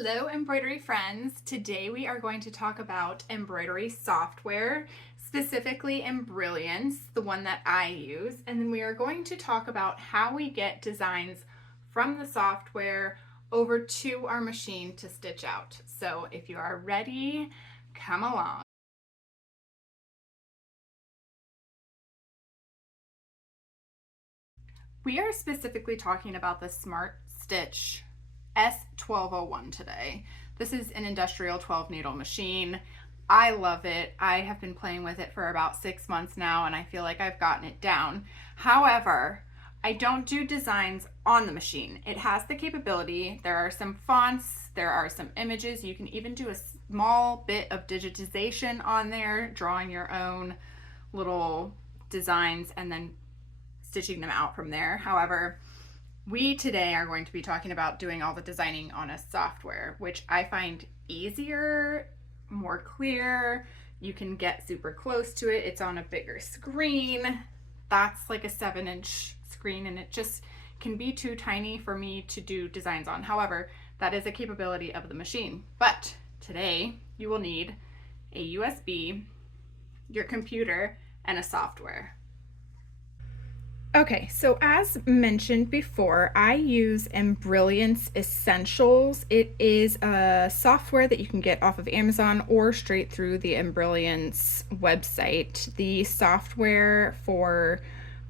Hello, embroidery friends. Today we are going to talk about embroidery software, specifically Embrilliance, the one that I use, and then we are going to talk about how we get designs from the software over to our machine to stitch out. So if you are ready, come along. We are specifically talking about the Smart Stitch S1201 today. This is an industrial 12 needle machine. I love it. I have been playing with it for about 6 months now and I feel like I've gotten it down. However, I don't do designs on the machine. It has the capability. There are some fonts, there are some images. You can even do a small bit of digitization on there, drawing your own little designs and then stitching them out from there. However, we today are going to be talking about doing all the designing on a software, which I find easier, more clear. You can get super close to it. It's on a bigger screen. That's like a 7-inch screen and it just can be too tiny for me to do designs on. However, that is a capability of the machine. But today you will need a USB, your computer, and a software. Okay, so as mentioned before, I use Embrilliance Essentials. It is a software that you can get off of Amazon or straight through the Embrilliance website. The software for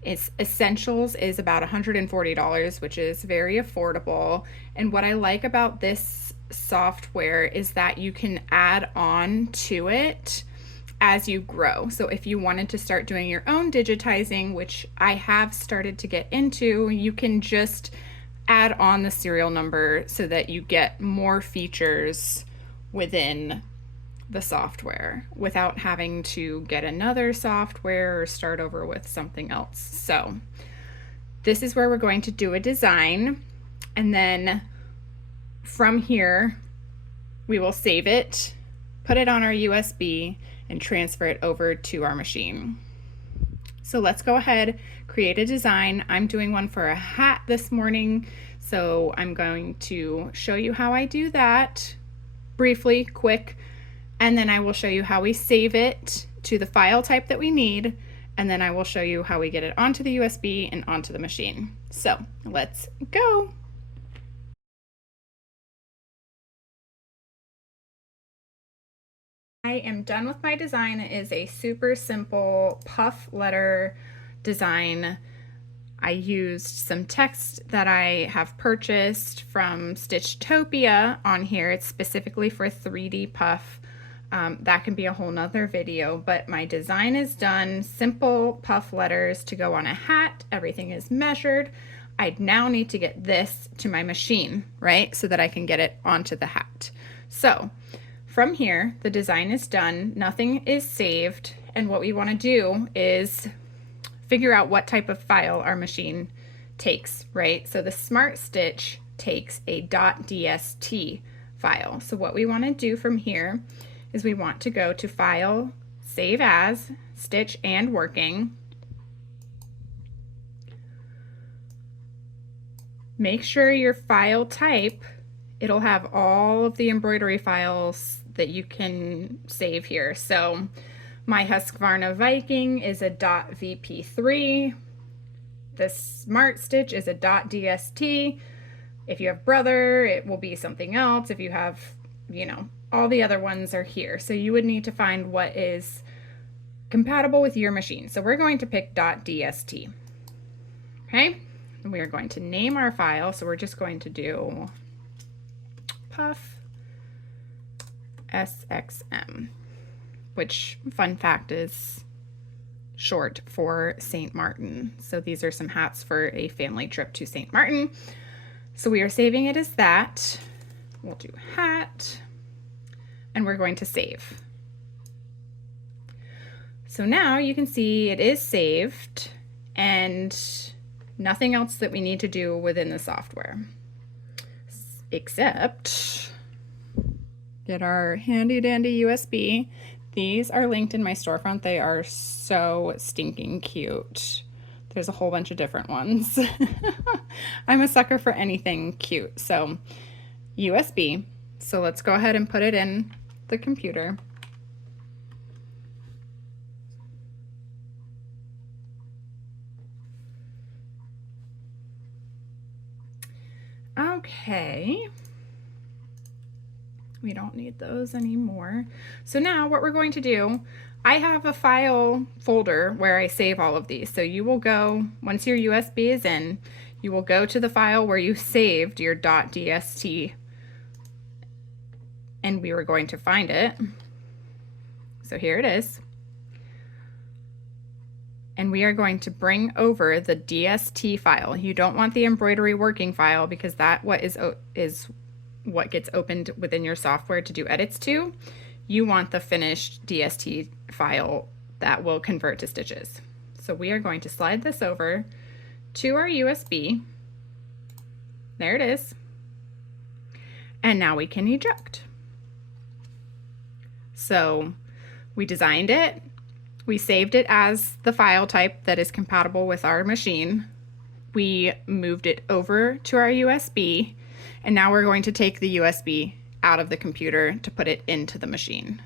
its Essentials is about $140, which is very affordable. And what I like about this software is that you can add on to it as you grow. So if you wanted to start doing your own digitizing, which I have started to get into, you can just add on the serial number so that you get more features within the software without having to get another software or start over with something else. So this is where we're going to do a design, and then from here we will save it, put it on our USB, and transfer it over to our machine. So let's go ahead, create a design. I'm doing one for a hat this morning, so I'm going to show you how I do that briefly, quick, and then I will show you how we save it to the file type that we need, and then I will show you how we get it onto the USB and onto the machine. So let's go. I am done with my design. It is a super simple puff letter design. I used some text that I have purchased from Stitchtopia on here. It's specifically for 3D puff. That can be a whole nother video, but my design is done. Simple puff letters to go on a hat. Everything is measured. I now need to get this to my machine, right? So that I can get it onto the hat. So from here, the design is done, nothing is saved, and what we want to do is figure out what type of file our machine takes, right? So the Smart Stitch takes a .dst file. So what we want to do from here is we want to go to File, Save As, Stitch and Working. Make sure your file type, it'll have all of the embroidery files that you can save here. So my Husqvarna Viking is a .vp3. The Smart Stitch is a .dst. If you have Brother, it will be something else. If you have, you know, all the other ones are here. So you would need to find what is compatible with your machine. So we're going to pick .dst. Okay, and we are going to name our file. So we're just going to do Puff SXM, which, fun fact, is short for St. Martin. So these are some hats for a family trip to St. Martin. So we are saving it as that. We'll do hat, and we're going to save. So now you can see it is saved and nothing else that we need to do within the software, except get our handy dandy USB. These are linked in my storefront. They are so stinking cute. There's a whole bunch of different ones. I'm a sucker for anything cute. So USB, So let's go ahead and put it in the computer. Okay. We don't need those anymore. So now what we're going to do, I have a file folder where I save all of these. So you will go, once your USB is in, you will go to the file where you saved your .dst, and we were going to find it. So here it is. And we are going to bring over the DST file. You don't want the embroidery working file because that is what gets opened within your software to do edits to. You want the finished DST file that will convert to stitches. So we are going to slide this over to our USB. There it is. And now we can eject. So we designed it. We saved it as the file type that is compatible with our machine. We moved it over to our USB, and now we're going to take the USB out of the computer to put it into the machine.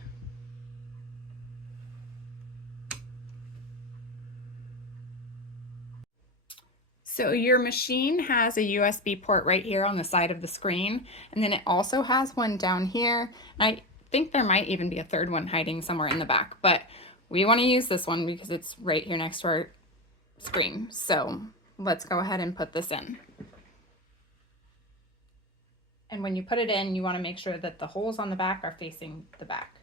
So your machine has a USB port right here on the side of the screen, and then it also has one down here. I think there might even be a third one hiding somewhere in the back, but we want to use this one because it's right here next to our screen. So let's go ahead and put this in. And when you put it in, you want to make sure that the holes on the back are facing the back.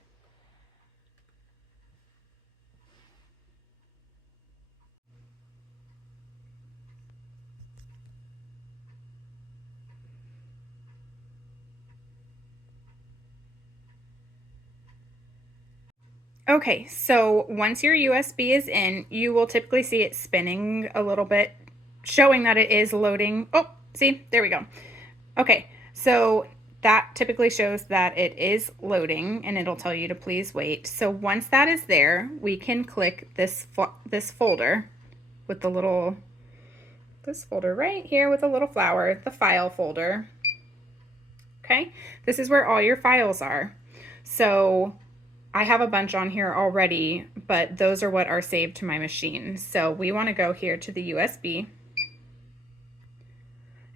Okay, so once your USB is in, you will typically see it spinning a little bit, showing that it is loading. Oh, see, there we go. Okay, so that typically shows that it is loading, and it'll tell you to please wait. So once that is there, we can click this folder with the little, this folder right here with a little flower, the file folder. Okay, this is where all your files are. So I have a bunch on here already, but those are what are saved to my machine. So we want to go here to the USB,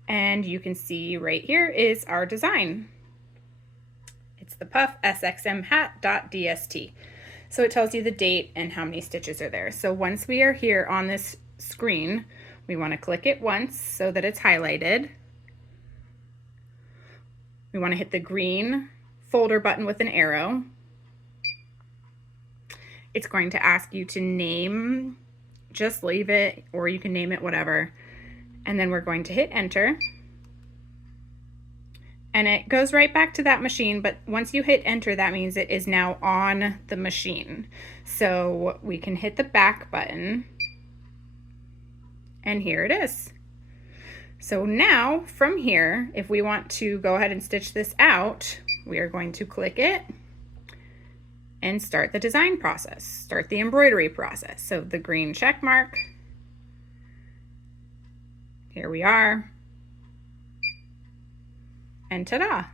and you can see right here is our design. It's the puff SXM hat.dst. So it tells you the date and how many stitches are there. So once we are here on this screen, we want to click it once so that it's highlighted. We want to hit the green folder button with an arrow. It's going to ask you to name, just leave it, or you can name it whatever. And then we're going to hit enter. And it goes right back to that machine, but once you hit enter, that means it is now on the machine. So we can hit the back button, and here it is. So now from here, if we want to go ahead and stitch this out, we are going to click it and start the design process, start the embroidery process. So the green check mark, here we are, and ta-da.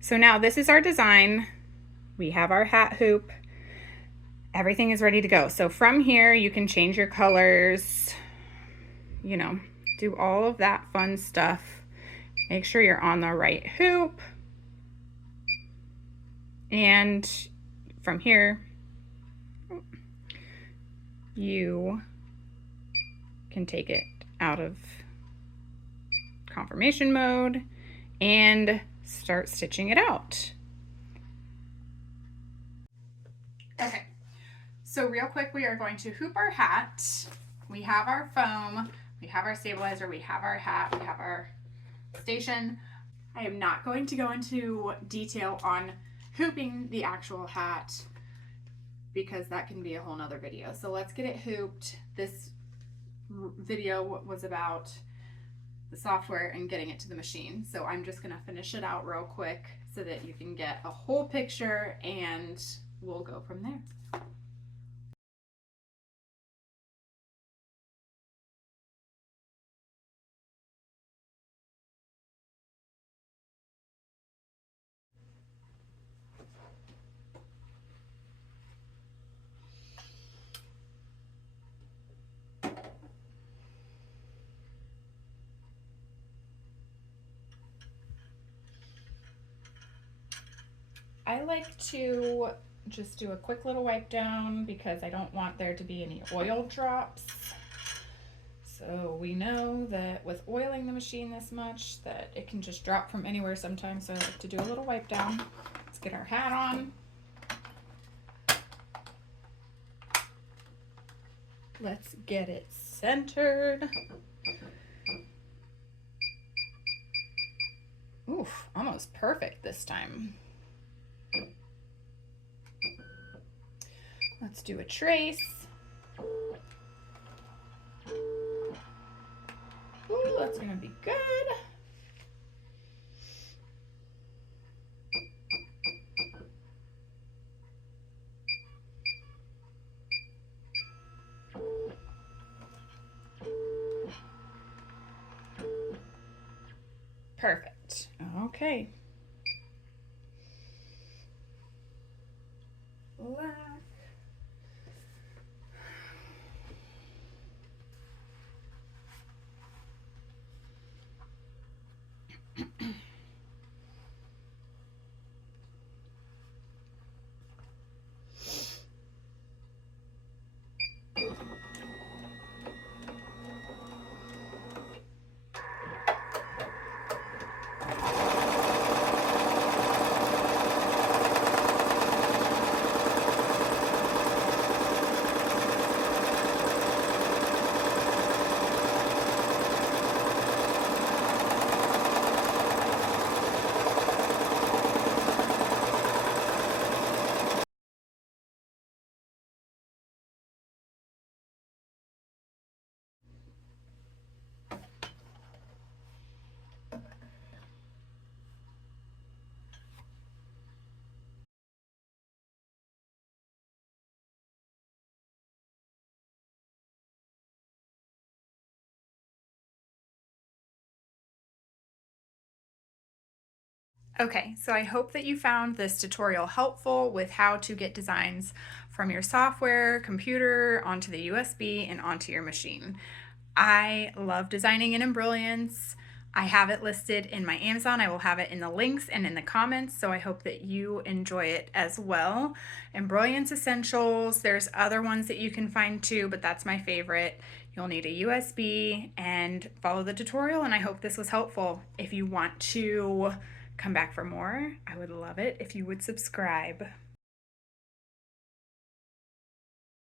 So now this is our design. We have our hat hoop. Everything is ready to go. So from here, you can change your colors, you know, do all of that fun stuff. Make sure you're on the right hoop. And from here, you can take it out of confirmation mode and start stitching it out. Okay, so real quick, we are going to hoop our hat. We have our foam, we have our stabilizer, we have our hat, we have our station. I am not going to go into detail on hooping the actual hat because that can be a whole nother video. So let's get it hooped. This video was about the software and getting it to the machine. So I'm just gonna finish it out real quick so that you can get a whole picture, and we'll go from there. I like to just do a quick little wipe down because I don't want there to be any oil drops. So we know that with oiling the machine this much that it can just drop from anywhere sometimes. So I like to do a little wipe down. Let's get our hat on. Let's get it centered. Oof, almost perfect this time. Let's do a trace. Ooh, that's gonna be good. Perfect. Okay. Black. Okay, so I hope that you found this tutorial helpful with how to get designs from your software, computer, onto the USB, and onto your machine. I love designing in Embrilliance. I have it listed in my Amazon. I will have it in the links and in the comments, so I hope that you enjoy it as well. Embrilliance Essentials, there's other ones that you can find too, but that's my favorite. You'll need a USB and follow the tutorial, and I hope this was helpful. If you want to come back for more, I would love it if you would subscribe.